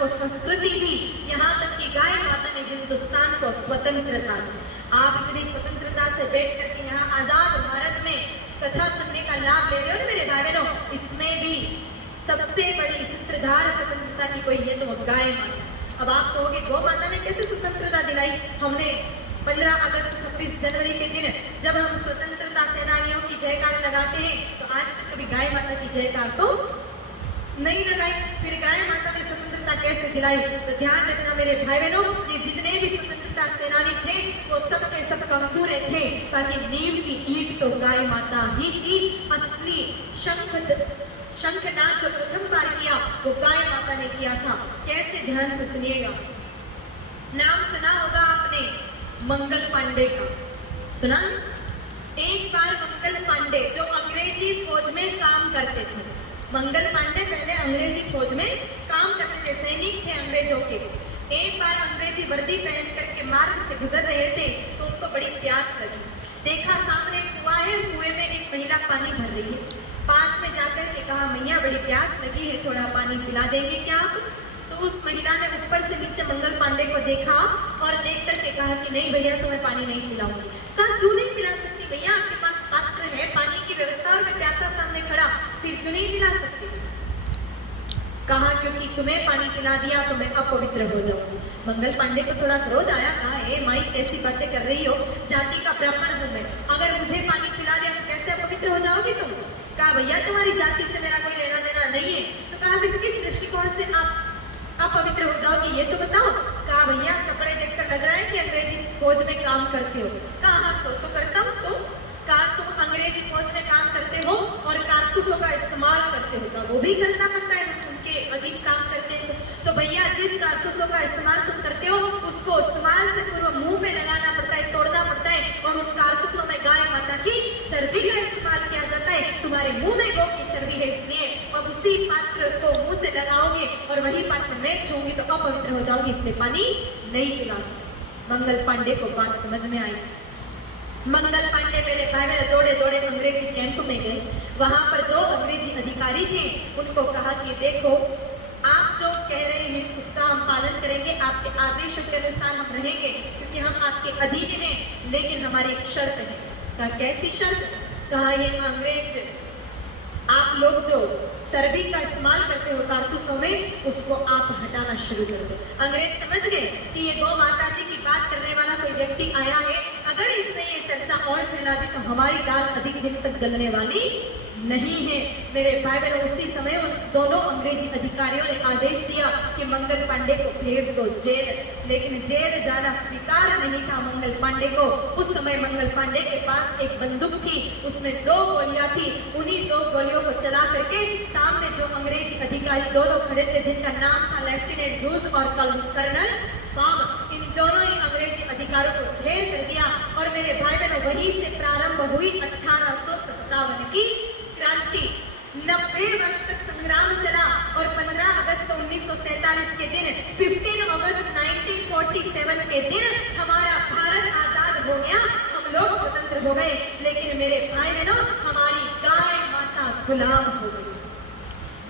को संस्कृति दी, यहाँ तक कि गाय माता ने हिंदुस्तान को स्वतंत्रता दी। आप इतनी स्वतंत्रता से बैठ करके यहाँ आजाद भारत में कथा सुनने का लाभ ले रहे हो ना मेरे भाई बहनों। इसमें भी सबसे बड़ी सूत्रधार स्वतंत्रता की कोई है तो वो गाय माता। अब आप कहोगे गौ माता ने कैसे स्वतंत्रता दिलाई? हमने 15 अगस्त 26 जनवरी के दिन जब हम स्वतंत्रता सेनानियों की जयकार लगाते हैं तो आज तक कभी गाय माता की जयकार तो नहीं लगाई। फिर गाय माता ने स्वतंत्रता कैसे दिलाई? तो ध्यान रखना मेरे भाई बहनों, ये जितने भी स्वतंत्रता सेनानी थे वो सब के सब कमजोर थे, ताकि नींव की ईंट तो गाय माता ही की। असली शंखनाद जो प्रथम बार किया वो गाय माता ने किया था। कैसे? ध्यान से सुनिएगा। नाम सुना होगा आपने मंगल पांडे का, सुना? एक बार मंगल पांडे जो अंग्रेजी फौज में काम करते थे, मंगल पांडे पहले अंग्रेजी फौज में काम करते थे, सैनिक थे अंग्रेजों के। एक बार अंग्रेजी वर्दी पहन करके मार्ग से गुजर रहे थे तो उनको बड़ी प्यास लगी। देखा सामने एक कुआं है, कुएं में एक महिला पानी भर रही है। पास में जाकर के कहा, मैया बड़ी प्यास लगी है, थोड़ा पानी पिला देंगे क्या आप? तो उस महिला ने ऊपर से नीचे मंगल पांडे को देखा और देख करके कहा कि नहीं भैया तुम्हें पानी नहीं पिलाऊंगी। कहा क्यों नहीं पिला सकती भैया, आपके पास पात्र है, पानी की व्यवस्था और मैं प्यासा सामने खड़ा, फिर क्यों नहीं पिला सकती? कहा क्योंकि तुम्हें पानी पिला दिया तो मैं अपवित्र हो जाऊंगी। मंगल पांडे को थोड़ा क्रोध आया, कहा ए माई कैसी बातें कर रही हो, जाति का ब्राह्मण हूं मैं, अगर मुझे पानी पिला दिया तो कैसे अपवित्र हो जाओगी तुम? कहा भैया तुम्हारी जाति से मेरा कोई लेना देना नहीं है। तो कहा फिर किस दृष्टिकोण से आप पवित्र हो जाओगी ये तो बताओ। कहा भैया कपड़े देखकर लग रहा है कि अंग्रेजी फौज में काम करते हो। कहा हाँ सो तो करता हूँ। तो कहा तुम अंग्रेजी फौज में काम करते हो और कारतूसों का इस्तेमाल करते हो, तो वो भी करना पड़ता है, उनके अधीन काम करते हैं। तो भैया जिस कारतूसों का इस्तेमाल तुम करते हो उसको इस्तेमाल से पूर्व मुंह में लगाना पड़ता है, तोड़ना पड़ता है, और उन कारतूसों में गाय माता की चर्बी का इस्तेमाल किया जाता है। तुम्हारे मुंह में गौ की चर्बी है, इसलिए अब उसी पात्र को मुंह से लगाओगे और वही पात्र मैं छूंगी तो अपवित्र हो जाओगी, इसलिए पानी नहीं पिला सकते। मंगल पांडे को बात समझ में आई। मंगल पांडे मेरे भाई मेरे दौड़े दौड़े अंग्रेजी कैंप में गए। वहां पर 2 अंग्रेजी अधिकारी थे। उनको कहा कि देखो आप जो कह रहे हैं उसका हम पालन करेंगे, आपके आदेशों के अनुसार हम रहेंगे क्योंकि हम आपके अधीन हैं, लेकिन हमारी एक शर्त है। कहा कैसी शर्त? कहा ये अंग्रेज आप लोग जो चर्बी का इस्तेमाल करते हो कारतूसों में उसको आप हटाना शुरू कर दो। अंग्रेज समझ गए कि ये गौ माता जी की बात करने वाला कोई व्यक्ति आया है, अगर इसने ये चर्चा और फैला दी तो हमारी दाल अधिक दिन तक गलने वाली नहीं है। मेरे भाई बहनों उसी समय उन दोनों अंग्रेजी अधिकारियों ने आदेश दिया कि मंगल पांडे को भेज दो जेल, लेकिन जेल जाना स्वीकार नहीं था मंगल पांडे को। उस समय मंगल पांडे के पास एक बंदूक थी, उसमें 2 गोलियां थी। उन्हीं 2 गोलियों को चला करके सामने जो अंग्रेजी अधिकारी दोनों खड़े थे जिनका नाम था लेफ्टिनेंट ब्रूस और कर्नल बॉब, इन दोनों ही अंग्रेजी अधिकारियों को ढेर कर दिया। और मेरे भाई बहनों वहीं से प्रारंभ हुई 1857 की क्रांति। 90 वर्ष तक संग्राम चला और 15 अगस्त 1947 के दिन 15 अगस्त 1947 के दिन हमारा भारत आजाद हो गया, हम लोग स्वतंत्र हो गए। लेकिन मेरे भाई बहनों हमारी गाय माता गुलाम हो गई।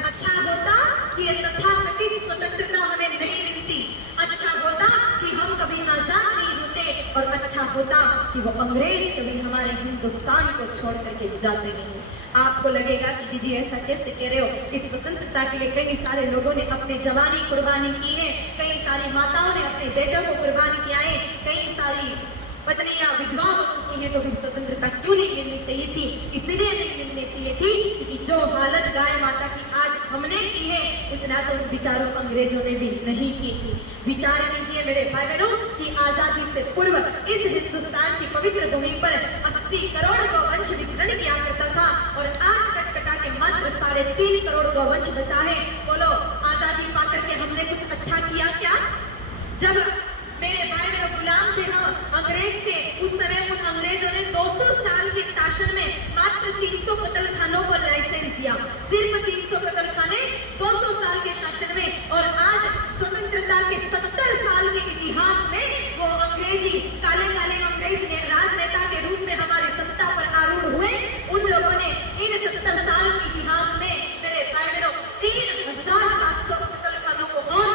अच्छा होता कि ये तथाकथित स्वतंत्रता हमें नहीं मिलती, अच्छा होता कि हम कभी आजाद नहीं होते, और अच्छा होता कि वो अंग्रेज कभी हमारे हिंदुस्तान को छोड़ करके जाते नहीं। आपको लगेगा कि दीदी ऐसा कैसे कह रहे हो, इस स्वतंत्रता के लिए कई सारे लोगों ने अपनी जवानी कुर्बानी की है, कई सारी माताओं ने अपने बेटों को कुर्बान किया है, कई सारी पत्नियां विधवा हो चुकी हैं, तो फिर स्वतंत्रता क्यों नहीं मिलनी चाहिए थी? इसलिए नहीं मिलनी चाहिए थी कि जो हालत गाय माता की आज हमने की है उतना तो विचारों अंग्रेजों ने भी नहीं की थी। विचार कीजिए मेरे भाई बहनों कि आजादी से पूर्व इस हिंदुस्तान की पवित्र भूमि पर 80 करोड़ गौवंश विचरण किया करता था और आज कटकटा के मात्र 3.5 करोड़ गौवंश बचा है। बोलो आजादी पाकर के हमने कुछ अच्छा किया क्या? जब मेरे भाई मेरे गुलाम थे, हम अंग्रेज थे, उस समय उन अंग्रेजों ने 200 साल के शासन में मात्र 300 कत्ल खानों को लाइसेंस दिया, सिर्फ 300 कत्ल खाने 200 साल के शासन में। और आज स्वतंत्रता के 70 साल के इतिहास में वो अंग्रेजी काले काले अंग्रेज ने राजनेता के रूप में हमारी सत्ता पर आरूढ़ हुए, उन लोगों ने इन 70 साल के इतिहास में मेरे भाई बहनों 3700 कत्ल खानों को और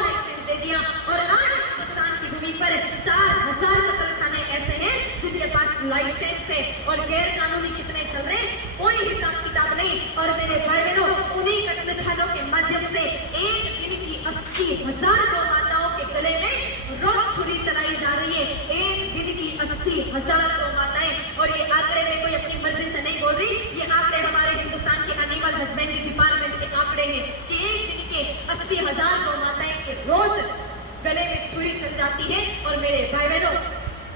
और गैर कानूनी कितने चल रहे हैं, कोई हिसाब किताब नहीं। और मेरे भाई बहनों, उन्हीं कत्ल खानों के माध्यम से एक दिन की 80,000 गौ माताओं के गले में रोज छुरी चलाई जा रही है। एक दिन की 80,000 गौ माताएं। और ये आंकड़े में कोई अपनी मर्जी से नहीं बोल रही, ये आंकड़े हमारे हिंदुस्तान के एनिमल हस्बेंड्री डिपार्टमेंट के आंकड़े हैं कि एक दिन के 80,000 गौ माताएं के रोज गले में छुरी चल जाती है। और मेरे भाई बहनों,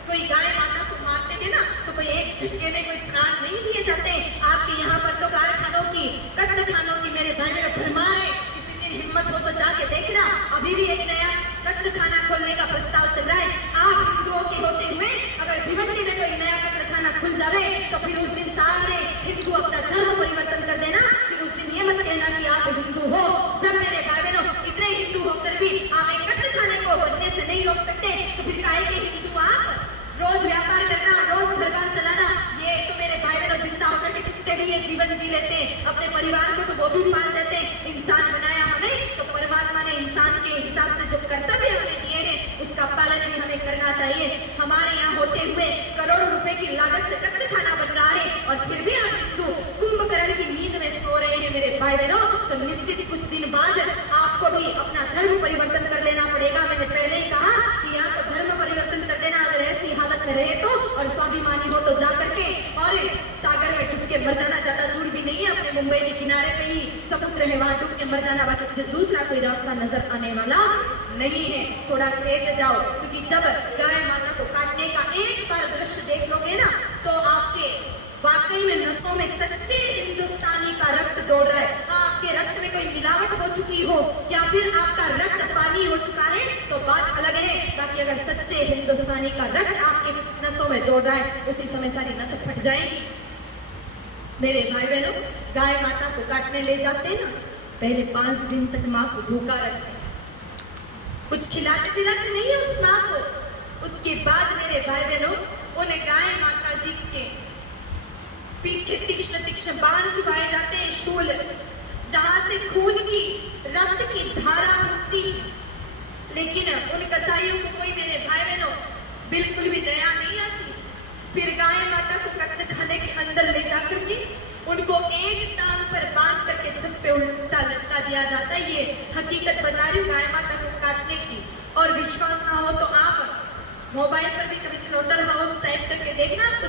कोई गाय माता को मारते हैं ना तो कोई एक झटके में कोई प्राण नहीं दिए जाते। आपके यहाँ पर तो कारखानों की, कत्ल खानों की मेरे भाई बहनों भरमार है। किसी दिन हिम्मत हो तो जाके देखना, अभी भी एक नया कत्ल खाना खोलने का प्रस्ताव चल रहा है। आप हिंदुओं के होते हुए अगर भिवंडी में कोई नया कत्ल खाना खुल जाए तो फिर उस दिन सारे हिंदू अपना धर्म परिवर्तन कर देना। फिर उस दिन ये मत कहना कि आप हिंदू हो। जब मेरे भाई बहनों इतने हिंदू होकर भी आप एक कत्ल खाने को बनने से नहीं रोक सकते तो फिर काहे के हिंदू आप? रोज व्यापार करना, रोज घर बार चलाना, ये तो मेरे भाई बहनों जिंदा होकर के कितने भी ये जीवन जी लेते हैं, अपने परिवार को तो वो भी पाल देते हैं। इंसान बनाया हमें तो परमात्मा ने इंसान के हिसाब से जो कर्तव्य हमें दिए हैं उसका पालन भी हमें करना चाहिए। हमारे यहाँ होते हुए करोड़ों रुपए की लागत से कत्ल खाना बन रहा है और फिर भी आप हिंदू कुंभकर्ण की नींद में सो रहे हैं मेरे भाई बहनों। तो निश्चित कुछ दिन बाद आपको भी अपना धर्म परिवर्तन कर लेना पड़ेगा। मैंने पहले ही कहा कि आप धर्म परिवर्तन कर देना अगर ऐसी हालत में रहे तो, और स्वाभिमानी हो तो जा करके और सागर में डूब के मर जाना। ज्यादा दूर भी नहीं है, अपने मुंबई के किनारे पे ही समुद्र में वहां डूब के मर जाना, बाकी दूसरा कोई रास्ता नजर आने वाला नहीं है। थोड़ा चेत जाओ, क्योंकि जब गाय माता को काटने का एक बार दृश्य देख लोगे ना तो आपके वाकई में नसों में सच्चे हिंदुस्तानी का रक्त दौड़ रहा है। आपके रक्त में कोई मिलावट हो चुकी हो या फिर आपका रक्त पानी हो चुका है तो बात अलग है। बाकी अगर सच्चे हिंदुस्तानी का रक्त आपके नसों में दौड़ रहा है उसी समय सारी नसें फट जाएंगी। मेरे भाई बहनों, गाय माता को काटने ले जाते हैं ना, पहले 5 दिन तक माँ को भूखा रखते हैं, कुछ खिलाते पिलाते नहीं है उस माँ को। उसके बाद मेरे भाई बहनों उन्हें गाय माता जी के पीछे तीक्ष्ण तीक्ष्ण बाण चुभाए जाते हैं, शूल, जहां से खून की, रक्त की धारा होती है। लेकिन उन कसाईयों को कोई मेरे भाई बहनों बिल्कुल भी दया नहीं आती। फिर गाय माता को कत्ल खाने के अंदर ले जाकर के उनको एक टांग पर बांध करके छत पे उल्टा लटका दिया जाता है। ये हकीकत बता रही हूँ गाय माता को काटने की। और विश्वास ना हो तो आप मोबाइल पर भी कभी स्लॉटर हाउस टाइप करके देखना, आपको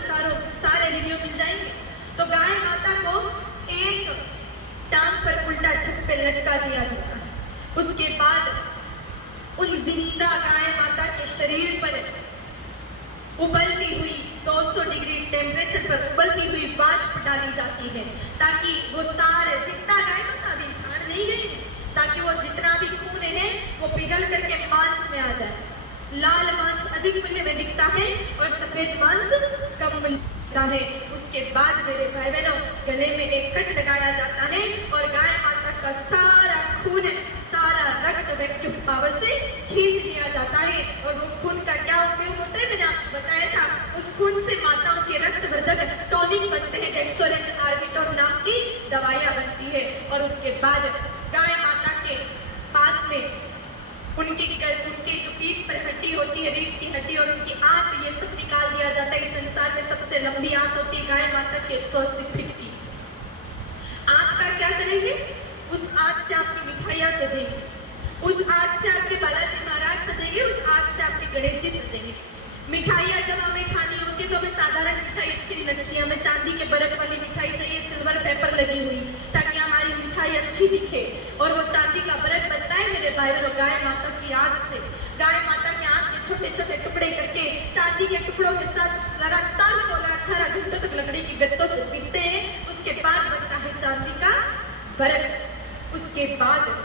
सारे वीडियो मिल जाएंगे। तो गाय माता को एक टांग पर उल्टा छत पे लटका दिया जाता है। उसके बाद उन जिंदा गाय माता के शरीर पर उबलती हुई 200 डिग्री टेम्परेचर पर उबलती हुई वाष्प डाली जाती है, ताकि वो सारे जिंदा गाय माता भी फाड़ नहीं गई है, ताकि वो जितना भी खून है वो पिघल करके मांस में आ जाए। लाल मांस अधिक मूल्य में बिकता है और सफेद मांस कम मूल्य बिकता है। उसके बाद मेरे भाई बहनों गले में एक कट लगाया जाता है और गाय माता का सारा खून, सारा रक्त वैक्यूम पावर से खींच लिया जाता है। और वो खून का क्या उपयोग होता है मैंने आपको बताया था। उस खून से माताओं के रक्तवर्धक टॉनिक बनते हैं, डेक्सोरेंज आर्बिटोर नाम की दवाइयां बनती है। और उसके बाद गाय माता के पास में उनके जो पीठ पर हड्डी होती है, रीढ़ की हड्डी और उनकी आंत, ये सब निकाल दिया जाता है। इस संसार में सबसे लंबी आंत होती है गाय माता की 180 फीट की। आंत का क्या करेंगे? उस आंत से आपकी मिठाइयां सजेंगी, उस आंत से आपके बालाजी महाराज सजेंगे, उस आंत से आपके गणेश जी सजेंगे। मिठाइयां जब हमें खानी होती है तो हमें साधारण मिठाई अच्छी नहीं लगती है, हमें चांदी के बर्फ वाली मिठाई चाहिए, सिल्वर पेपर लगी हुई, ताकि हमारी मिठाई अच्छी दिखे। और वो चांदी का बर्फ बनता है मेरे भाई बहनों गाय माता की आंत से। गाय माता के आंत के छोटे छोटे टुकड़े करके चांदी के टुकड़ों के साथ लगातार 16-18 घंटों तक लकड़ी की गत्तों से पीटते हैं। उसके बाद बनता है चांदी का बर्फ। उसके बाद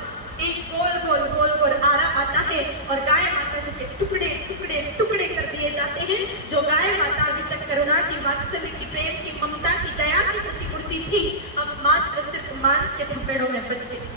एक गोल आरा आता है और गाय माता जी के टुकड़े टुकड़े टुकड़े कर दिए जाते हैं। जो गाय माता अभी तक करुणा की, वात्सल्य की, प्रेम की, ममता की, दया की प्रतिमूर्ति थी, अब मात्र सिर्फ मांस के थपेड़ों में बच गई।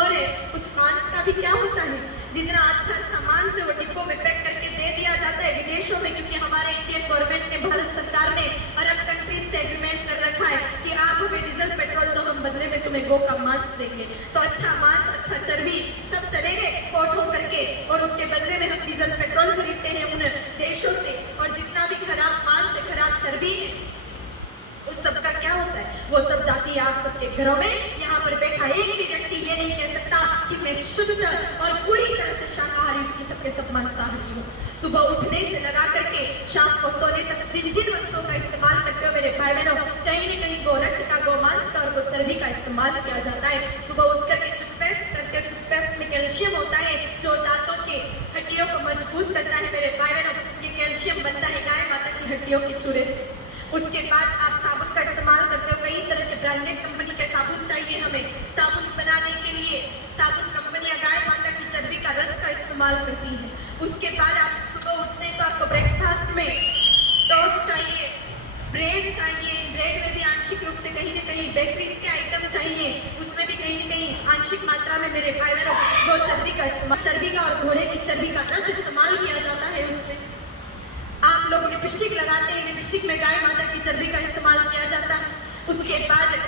और उस मांस का भी क्या होता है, जितना अच्छा मांस है वो डिब्बों में पैक करके दे दिया जाता है विदेशों में, क्योंकि हमारे इंडियन गवर्नमेंट ने, भारत सरकार ने अरब कंट्रीज से एग्रीमेंट कर रखा है कि आप हमें डीजल पेट्रोल दो, हम बदले में तुम्हें गौ का मांस देंगे। तो अच्छा मांस, अच्छा चर्बी सब चलेगा एक्सपोर्ट हो करके, और उसके बदले में हम डीजल पेट्रोल खरीदते हैं उन देशों से। और जितना भी खराब मांस है, खराब चर्बी है, उस सब का क्या होता है? वो सब जाती है आप सबके घरों में। यहाँ पर बैठा एक भी व्यक्ति ये नहीं कह सकता कि मैं शुद्ध और पूरी तरह से शाकाहारी हूँ, कि सबके सब मांसाहारी हूँ। सुबह उठने से लगा करके शाम को सोने तक जिन जिन वस्तुओं का इस्तेमाल करते हो मेरे भाई बहनों, कहीं न कहीं गोरक्त का, गोमांस का और गो चर्बी का इस्तेमाल किया जाता है। सुबह उठ करके टूथपेस्ट करते, टूथपेस्ट में कैल्शियम होता है जो दांतों के हड्डियों को मजबूत करता है मेरे भाई बहनों। ये कैल्शियम बनता है गाय माता की हड्डियों के चूड़े से। उसके बाद आप साबुन का इस्तेमाल करते हो, कई तरह के ब्रांडेड कंपनी के साबुन चाहिए हमें। साबुन बनाने के लिए साबुन कंपनियां गाय माता की चर्बी का रस का इस्तेमाल करती हैं। उसके बाद आप सुबह उठते हैं तो आपको ब्रेकफास्ट में टोस्ट चाहिए, ब्रेड चाहिए। ब्रेड में भी आंशिक रूप से कहीं न कहीं बेकरीज के आइटम चाहिए, उसमें भी कहीं न कहीं आंशिक मात्रा में मेरे भाई बहनों वो चर्बी का इस्तेमाल, चर्बी का और घोड़े की चर्बी का रस इस्तेमाल किया जाता है उसमें। आप लोग लिपस्टिक लगाते हैं, लिपस्टिक में गाय माता की चर्बी का इस्तेमाल किया जाता है। उसके बाद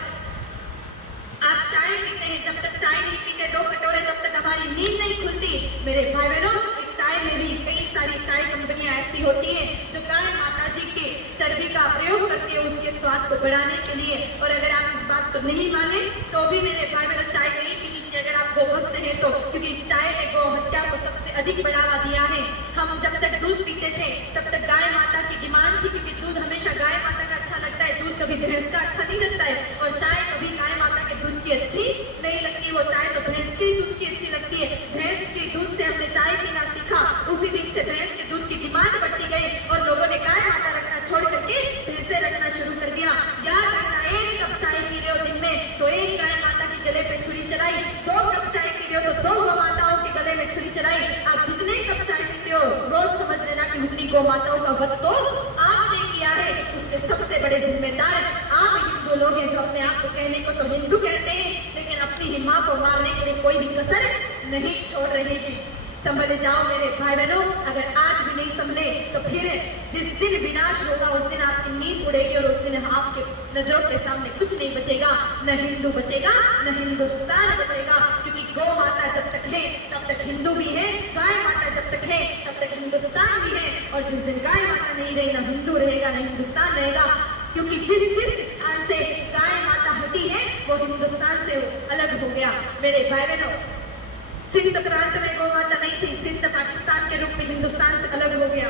आप चाय पीते हैं, जब तक चाय नहीं पीते 2 कटोरे तब तक हमारी नींद नहीं खुलती मेरे भाई बहनों। इस चाय में भी कई सारी चाय कंपनियां ऐसी होती हैं जो गाय माता जी के चर्बी का प्रयोग करती है उसके स्वाद को बढ़ाने के लिए। और अगर आप इस बात को नहीं माने तो भी मेरे भाई बहनों चाय नहीं पीनी चाहिए अगर आप गोभक्त हैं तो, क्योंकि इस चाय ने गौ हत्या को सबसे अधिक बढ़ावा दिया है। हम जब तक दूध पीते थे तब तक गाय माता की डिमांड थी, क्योंकि दूध हमेशा गाय माता का अच्छा लगता है, दूध कभी भैंस का अच्छा नहीं लगता है। और चाय कभी गाय माता के दूध की अच्छी नहीं लगती, वो चाय तो भैंस के दूध की अच्छी लगती है। भैंस के दूध से हमने चाय पीना सीखा, उसी दिन से भैंस के दूध की डिमांड बढ़ती गई और लोगों ने गाय माता रखना छोड़ करके भैंसे रखना शुरू कर दिया। याद रखना, 1 कप चाय पी रहे हो दिन में तो 1 गाय माता के गले पे छुरी चलाई, 2 कप चाय पी रहे हो तो 2 गौ माताओं के गले में छुरी चलाई। आप जितने कप चाय पीते हो रोज समझ लेना कि उतनी गौ माताओं का वध तो आपने किया है। उसके सबसे बड़े जिम्मेदार आप हिंदू लोग हैं जो अपने आप को कहने को तो हिंदू कहते हैं लेकिन अपनी ही मां को मारने के लिए कोई भी कसर नहीं छोड़ रहे हैं। संभल जाओ मेरे भाई बहनों, अगर आज भी नहीं संभले तो फिर जिस दिन विनाश होगा उस दिन आपकी नींद उड़ेगी और उस दिन आपके नजरों के सामने कुछ नहीं बचेगा, न हिंदू बचेगा न हिंदुस्तान बचेगा। क्योंकि गौ माता जब तक है तब तक हिंदू भी है, गाय माता जब तक है तब तक हिंदुस्तान भी है। और जिस दिन गाय माता नहीं रही ना हिंदू रहेगा ना हिंदुस्तान रहेगा। क्योंकि जिस जिस स्थान से गाय माता हटी है वो हिंदुस्तान से अलग हो गया मेरे भाई बहनों। सिंध प्रांत में गौ माता नहीं थी, सिंध पाकिस्तान के रूप में हिंदुस्तान से अलग हो गया।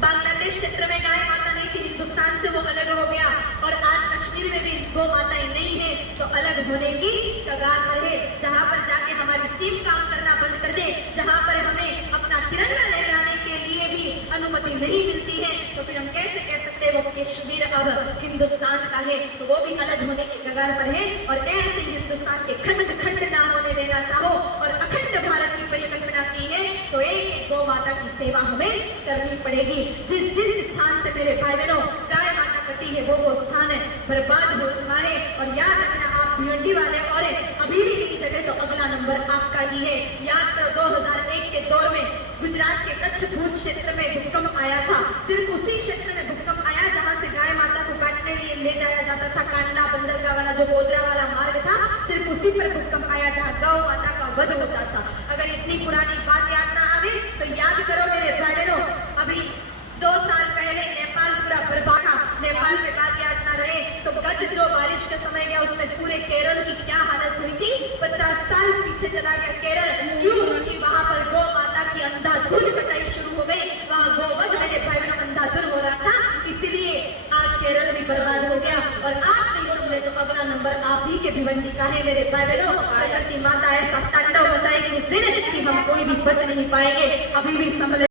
बांग्लादेश क्षेत्र में गाय माता नहीं थी, हिंदुस्तान से वो अलग हो गया। और आज कश्मीर में भी गौ माताएं नहीं है तो अलग होने की कगार पर है। जहां पर जाके हमारी सीम काम करना बंद कर दे, जहां पर हमें अपना तिरंगा लहराने के लिए भी अनुमति नहीं मिलती है, तो फिर हम कैसे कह सकते हैं वो कश्मीर अब हिंदुस्तान का है? तो वो भी अलग होने की कगार पर है। और ऐसे ही हिंदुस्तान के खंड खंड ना होने देना चाहो और अखंड भारत की परिकल्पना की है तो एक एक गौ माता की सेवा हमें करनी पड़ेगी। जिस जिस स्थान से मेरे भाई बहनों गाय माता कटी है वो स्थान बर्बाद हो चुका है। और याद रखना आप भिवंडी वाले और अभी भी नहीं जगह तो अगला नंबर आपका ही है। याद करो 2001 के दौर में गुजरात के कच्छ भूज क्षेत्र में भूकंप आया था। सिर्फ उसी क्षेत्र में भूकंप आया जहां से गाय माता को काटने लिए ले जाया जाता था। कांडला बंदरगाह वाला जो गोदरा वाला मार्ग था सिर्फ उसी पर भूकंप आया जहां गौ माता का वध होता था। अगर इतनी पुरानी बात याद ना आवे तो याद करो मेरे भाई बहनों, अभी 2 साल पहले नेपाल पूरा बर्बाद था। नेपाल में बात याद ना रहे तो गत जो बारिश का समय गया उसमें पूरे केरल की क्या हालत हुई थी। 50 साल पीछे चला गया केरल। क्यों? क्योंकि वहां पर गौ माता की अंधाधुंध कटाई शुरू हो गई, वहां गोवध मेरे भाई बहनों अंधाधुंध हो रहा था, इसीलिए आज केरल भी बर्बाद हो गया। और आप नहीं समझे तो अगला नंबर आप ही के भिवंडी का है मेरे भाई बहनों। प्रकृति माता ऐसा तांडव मचाएगी उस दिन कि हम कोई भी बच नहीं पाएंगे। अभी भी संभल